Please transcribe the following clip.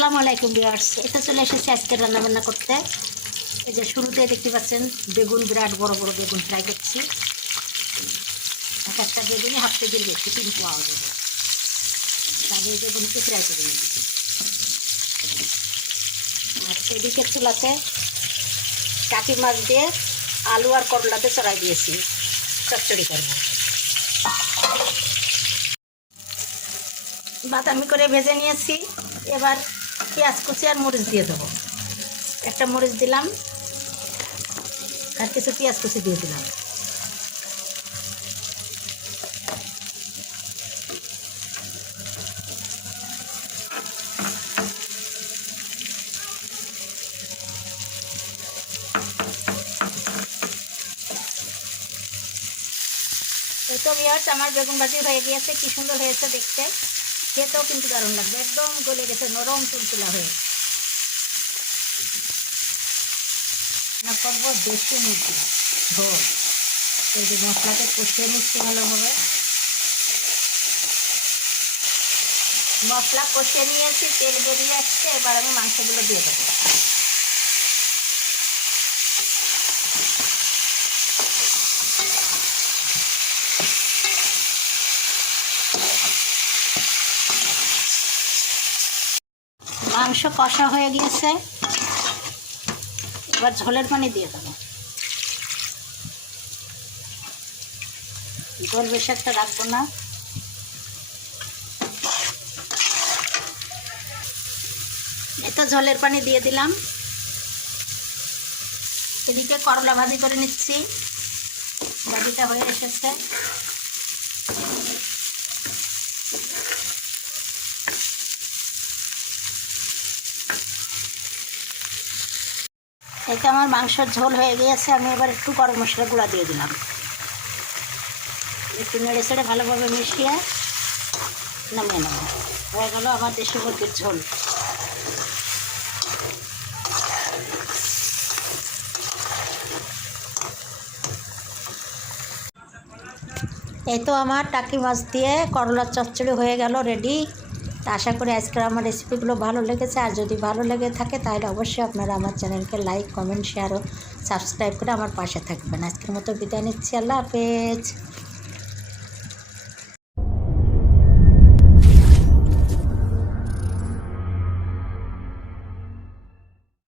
আসসালামু আলাইকুম বিয়ার্স এটা চলে এসেছি আজকে রান্না বান্না করতে। এই যে শুরুতে দেখতে পাচ্ছেন, বেগুন, বিরাট বড় বড় বেগুন ফ্রাই করছি। এক একটা বেগুনই হাফ কেজির বেশি, তিন পোয়া হবে। তাহলে এই বেগুনকে ফ্রাই করে নিচ্ছি। আর এদিকে চুলাতে কাকি মাছ দিয়ে আলু আর করলাতে চড়াই দিয়েছি। চচ্চড়ি করব। বাদামি করে ভেজে নিয়েছি। এবার পেঁয়াজ কুচি আর মরিচ দিয়ে দেবো। একটা মরিচ দিলাম, আর কিছু পেঁয়াজ কুচি দিয়ে দিলাম। তো বিয়ার্স আমার বেগুন ভাজি হয়ে গিয়েছে, কি সুন্দর হয়েছে দেখতে। খেতেও কিন্তু দারুণ লাগবে। একদম গলে গেছে, নরম তুলতুলা হয়ে। না, করব দেশি মুরগি। ঝোল এই যে মশলাকে কষিয়ে নিচ্ছি ভালোভাবে। মশলা কষিয়ে নিয়েছি, তেল বেরিয়ে আসছে, এবার আমি মাংসগুলো দিয়ে দেবো। মাংস কষা হয়ে গিয়েছে। এবার ঝোলের পানি দিয়ে দেবো। ঝোল বেশি একটা রাখব না। এতো ঝোলের পানি দিয়ে দিলাম। এদিকে করলা ভাজি করে নিচ্ছি। ভাজিটা হয়ে এসেছে। এটা আমার মাংসের ঝোল হয়ে গিয়েছে, আমি এবার একটু গরম মশলা গুঁড়া দিয়ে দিলাম। একটু নেড়ে চেড়ে ভালোভাবে মিশিয়ে নামিয়ে নেব। হয়ে গেল আমার দেশি মুরগির ঝোল। এই তো আমার টাকি মাছ দিয়ে করলার চচ্চড়ি হয়ে গেল রেডি। তা আশা করি আজকের আমার রেসিপিগুলো ভালো লেগেছে। আর যদি ভালো লেগে থাকে, তাহলে অবশ্যই আপনারা আমার চ্যানেলকে লাইক কমেন্ট শেয়ার ও সাবস্ক্রাইব করে আমার পাশে থাকবেন। আজকের মতো বিদায় নিচ্ছি। আল্লাহ হাফেজ।